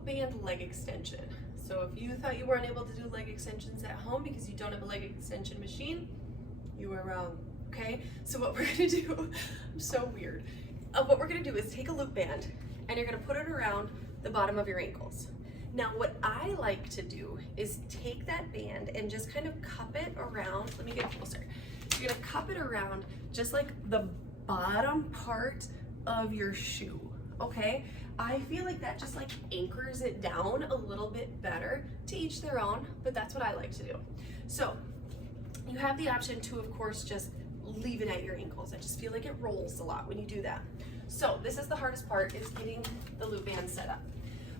loop band leg extension. So if you thought you weren't able to do leg extensions at home because you don't have a leg extension machine, you were wrong, okay? So what we're gonna do, I'm so weird. What we're gonna do is take a loop band and you're gonna put it around the bottom of your ankles. Now what I like to do is take that band and just kind of cup it around, let me get closer. You're gonna cup it around just like the bottom part of your shoe, okay? I feel like that just like anchors it down a little bit better. To each their own, but that's what I like to do. So you have the option to, of course, just leave it at your ankles. I just feel like it rolls a lot when you do that. So this is the hardest part, is getting the loop band set up.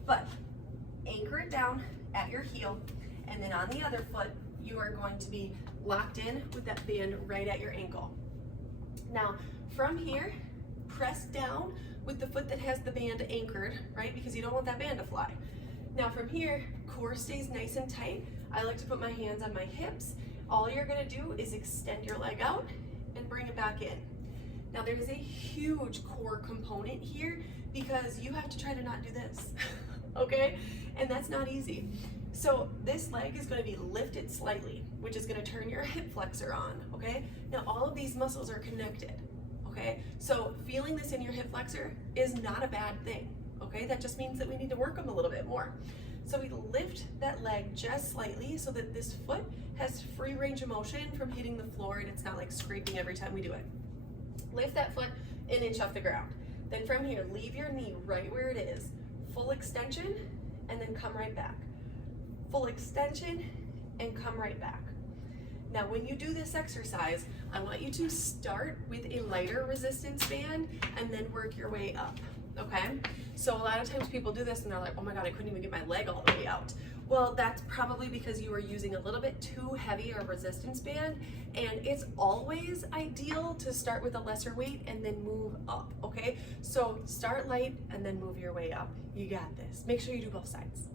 But anchor it down at your heel, and then on the other foot, you are going to be locked in with that band right at your ankle. Now, from here, press down with the foot that has the band anchored, right? Because you don't want that band to fly. Now from here, core stays nice and tight. I like to put my hands on my hips. All you're gonna do is extend your leg out and bring it back in. Now there's a huge core component here because you have to try to not do this, okay? And that's not easy. So this leg is gonna be lifted slightly, which is gonna turn your hip flexor on, okay? Now all of these muscles are connected. Okay, so feeling this in your hip flexor is not a bad thing, okay? That just means that we need to work them a little bit more. So we lift that leg just slightly so that this foot has free range of motion from hitting the floor and it's not like scraping every time we do it. Lift that foot an inch off the ground. Then from here, leave your knee right where it is. Full extension, and then come right back. Full extension, and come right back. Now, when you do this exercise, I want you to start with a lighter resistance band and then work your way up, okay? So a lot of times people do this and they're like, oh my God, I couldn't even get my leg all the way out. Well, that's probably because you were using a little bit too heavy a resistance band, and it's always ideal to start with a lesser weight and then move up, okay? So start light and then move your way up. You got this. Make sure you do both sides.